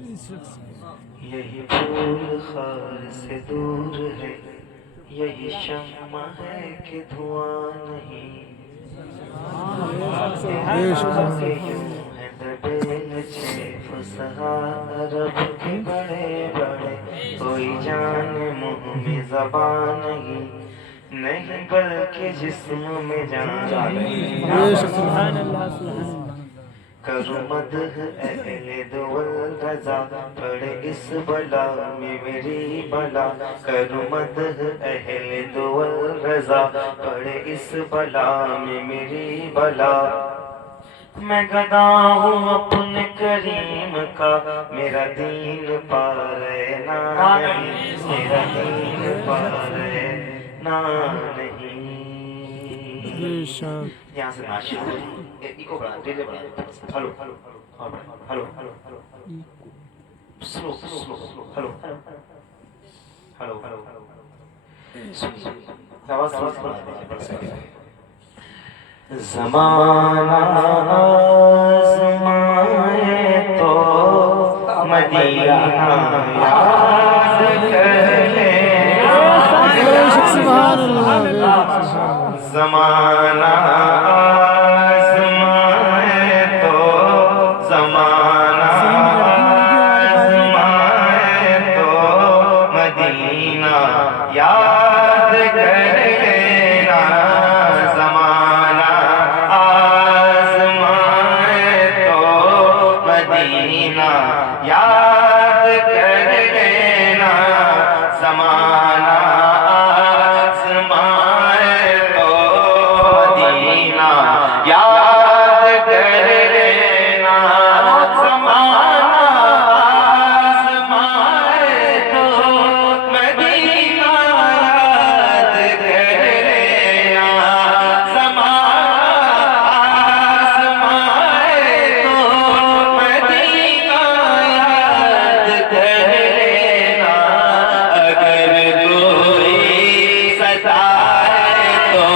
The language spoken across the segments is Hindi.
यही फूल खार से दूर है, यही शम्मा है कि धुआं नहीं। फुसहा अरब के बड़े बड़े, कोई जाने मुँह में ज़बान नहीं, नहीं बल्कि जिस्म में जान नहीं। करूँ मदह अहले दुवल रज़ा, पड़े इस बला में मेरी बला। करूँ मदह अहले दुवल रज़ा, पड़े इस बला में मेरी बला। मैं गदा हूँ अपने करीम का, मेरा दीन पार ना नहीं, मेरा दीन पार ना नहीं। यहाँ से नाच शुरू होती है। इको बढ़ा, डिले बढ़ा दो। Hello hello hello hello slow slow hello hello hello सुनिए, आवाज थोड़ा सा बढ़ा दीजिए, बढ़ सके। ज़माना आज़माए तो मदीना याद कर ले। ज़माना आज़माए तो, ज़माना आज़माए तो मदीना याद कर लेना। ज़माना आज़माए तो मदीना याद कर लेना। ज़माना याद कर लेना। ज़माना आज़माए तो मदीना याद कर लेना। ज़माना आज़माए तो मदीना याद कर लेना। अगर कोई सताए तो,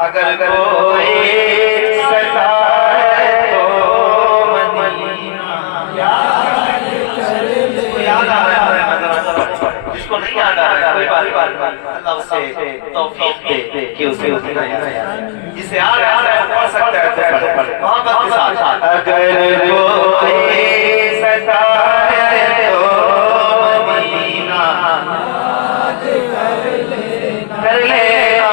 अगर कोई सताए तो मदीना याद आ रहा है। जिसको नहीं याद आ रहा है कोई बात अल्लाह उसे तौफीक दे कि उसे उतना याद आए। जिसे आ रहा है वो पढ़ सकता है तो पढ़े मोहब्बत के साथ। अगर कोई सताए तो मदीना याद कर लेना।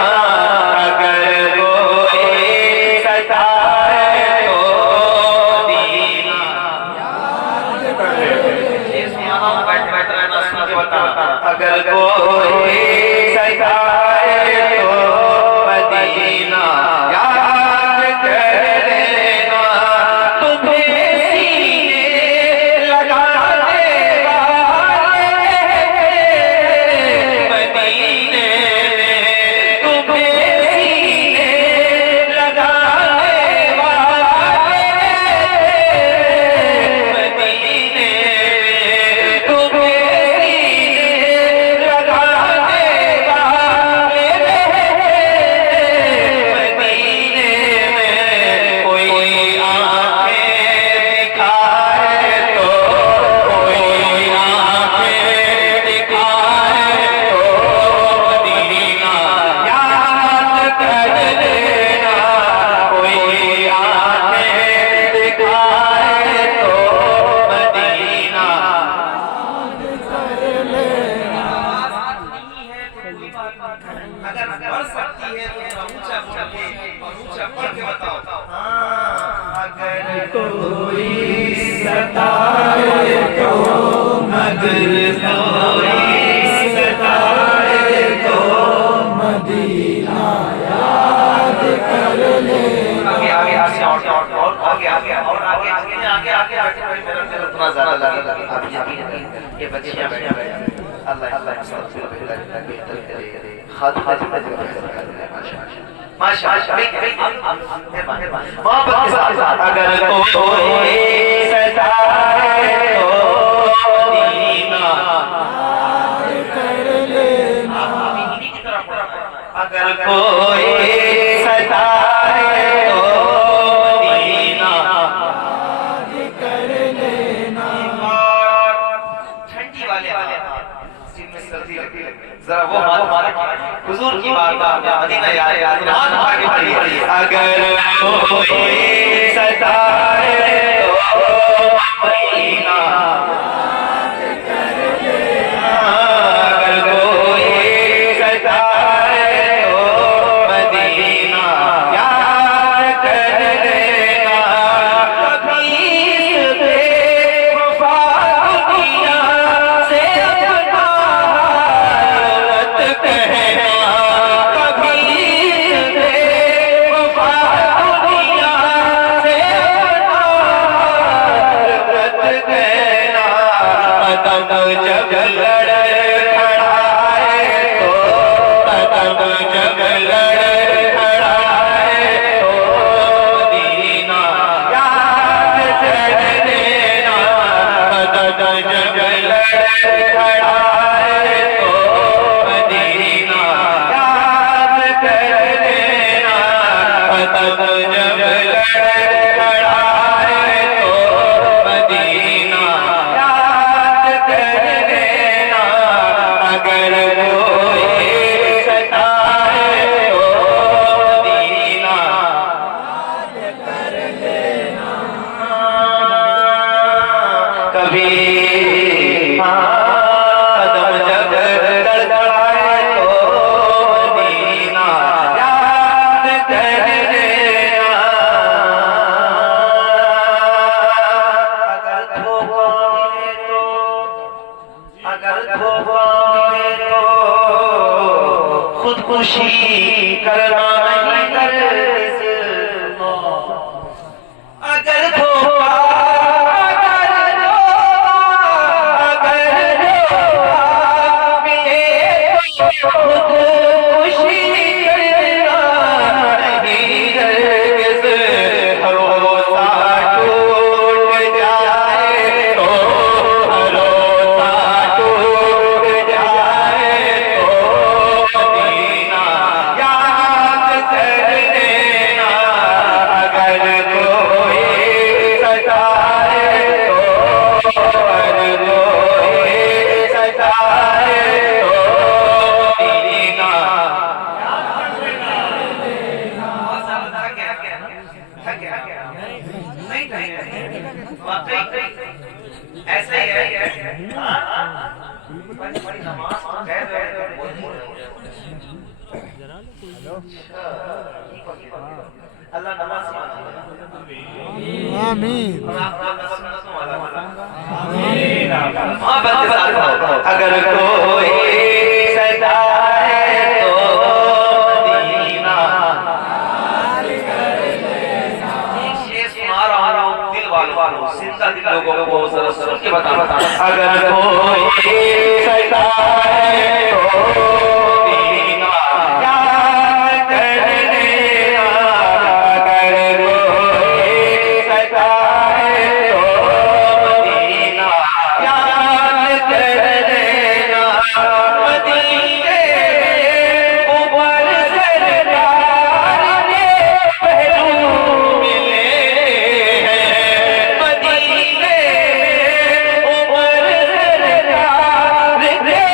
अगर पढ़ सकती है तो थोड़ा ऊंचा बोल के और ऊंचा पढ़ के बताओ। हाँ, अगर कोई सताए तो, अगर कोई सताए तो मदीना याद कर ले। आगे आगे आगे और आगे आगे और आगे आगे आगे आगे आगे मेरा थोड़ा ज्यादा लगे आप यकीन ये बच्चियां बैठ गए। अल्लाह अल्लाह खत खत माशाअल्लाह मोहब्बत के साथ अगर कोई सताए तो मदीना कर लेना। इन्हीं की तरफ अगर कोई सताए तो मदीना कर लेना। ठंडी वाले जरा वो हमारे हुजूर की बात मदीना याद अगर कोई सताए तो मदीना कर लेना। अगर कोई सताए तो मदीना याद कर लेना। कभी बेवफा दुनिया से खुदकुशी करना नहीं कर अगर धोखा खुदकुशी करना नहीं कर भरोसा टूट जाए तो भरोसा टूट जाए तो मदीना याद कर लेना। अगर कोई सताए तो, अगर कोई सताए तो मदीना ऐसे ही है। बड़ी नमाज अल्लाह नमाज आमीन। अगर कोई सताए तो मदीना जिंदा दिल लोगों को जरा सुन के बता। अगर कोई सताए तो मदीना याद कर लेना। अगर कोई सताए तो मदीना याद कर लेना। मदीने ऊपर सरकार ने पहलू मिले हैं। मदीने ऊपर सरकार ने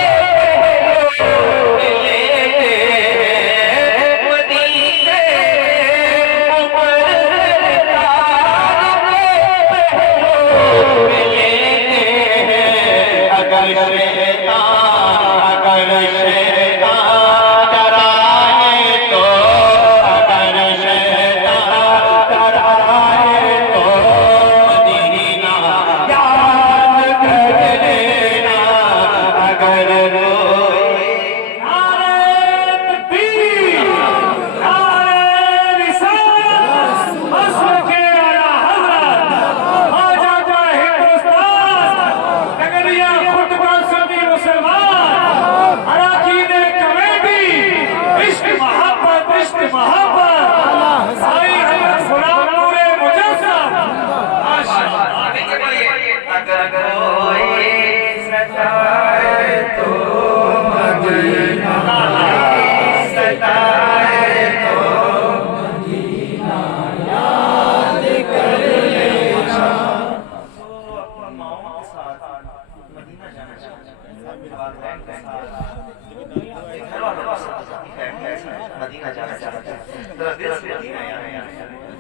मदीना जाना चाहता है, जरा दिल से मदीना यार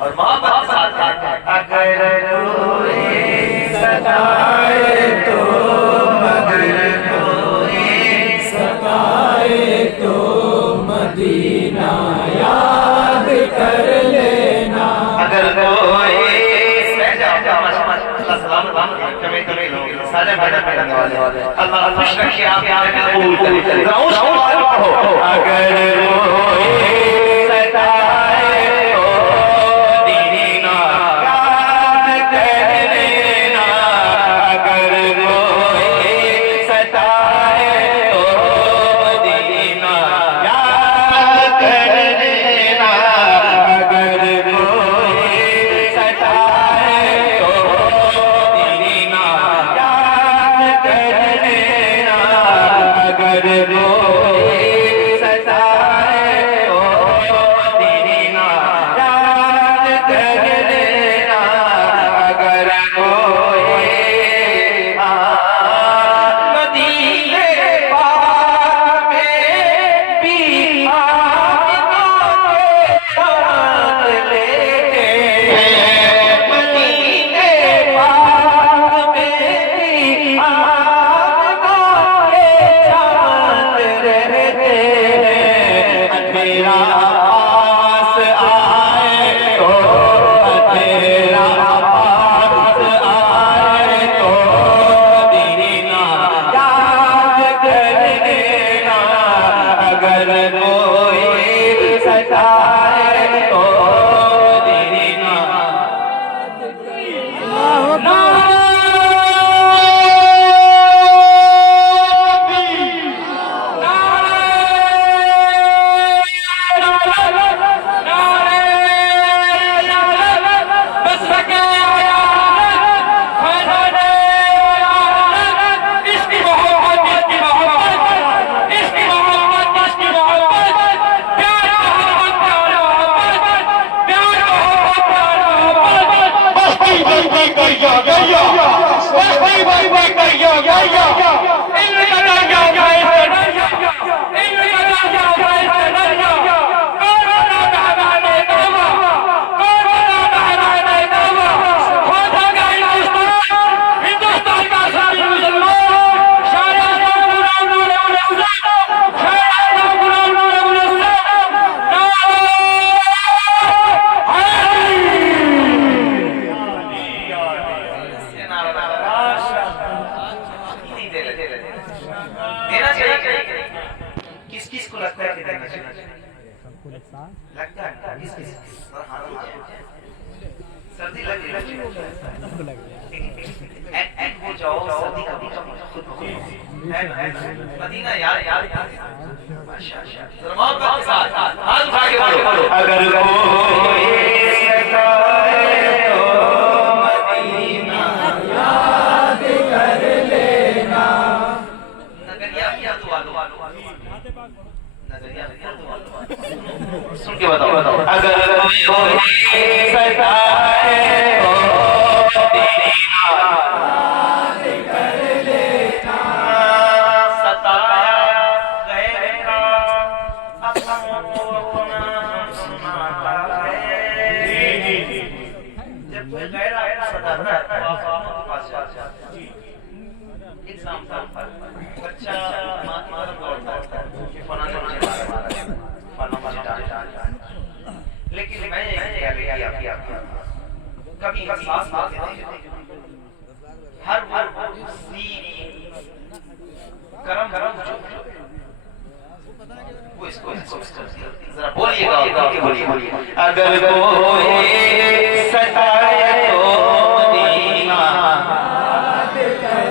और मोहब्बत के साथ अगर कोई सताए तो, अगर कोई सताए तो मदीना याद कर लेना। अगर कोई सारे मैडम पढ़ने वाले अल्लाह खुश रखे आप कबूल करे। अगर कोई सताए तो दीना याद कर लेना। अगर कोई सताए तो दीना याद कर लेना। अगर कोई सताए तो दीना याद कर लेना। अगर कोई सताए तो दीना याद कर लेना। अगर कोई मदीने पाक में भी आमिना के साथ लेके, मदीने पाक में भी आमिना के साथ रहते हैं। अंधेरा पास आए तो, अंधेरा पास आए तो दीना याद कर लेना। अगर कोई सताए तो दीना देना चाहिए। किस किस को लगता है कि देना चाहिए? लगता है किस किस सर्दी लग रही है हो जाओ सर्दी का खुद है मदीना यार माशाल्लाह मोहब्बत के साथ हाथ उठा के बोलो। अगर कोई सताए तो मदीना याद कर लेना। नगरिया क्या दुआ नगरिया सुन के बताओ। अगर कोई सताए तो दीना याद कर लेना। सताया गैरा अपना सुनाता है। जब कोई गैरा सताता है तो पास जाता है। एग्जाम्पल बच्चा माँ की तरफ दौड़ता है कि फलाना मुझे मारा फलाना मुझे डांटा। लेकिन मैं क्या कभी सास हर गरम वो इसको जरा बोलिए। अगर कोई सताए तो दीना सताए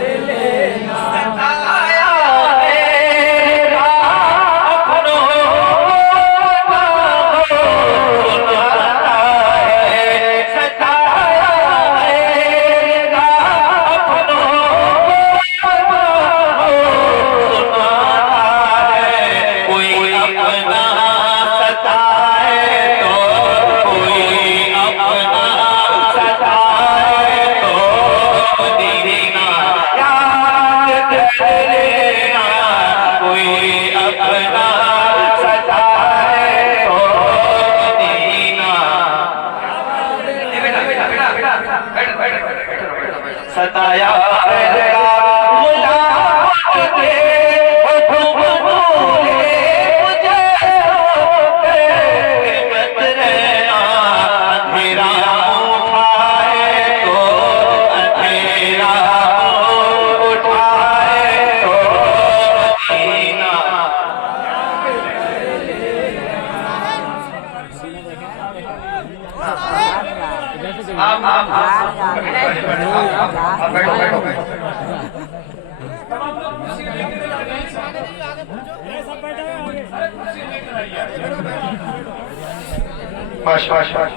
आया गुलाब के तुम भूले मुझे कतरे अंधेरा उठाए तो अंधेरा उठाए तो मदीना आप बैठो बैठो माशाल्लाह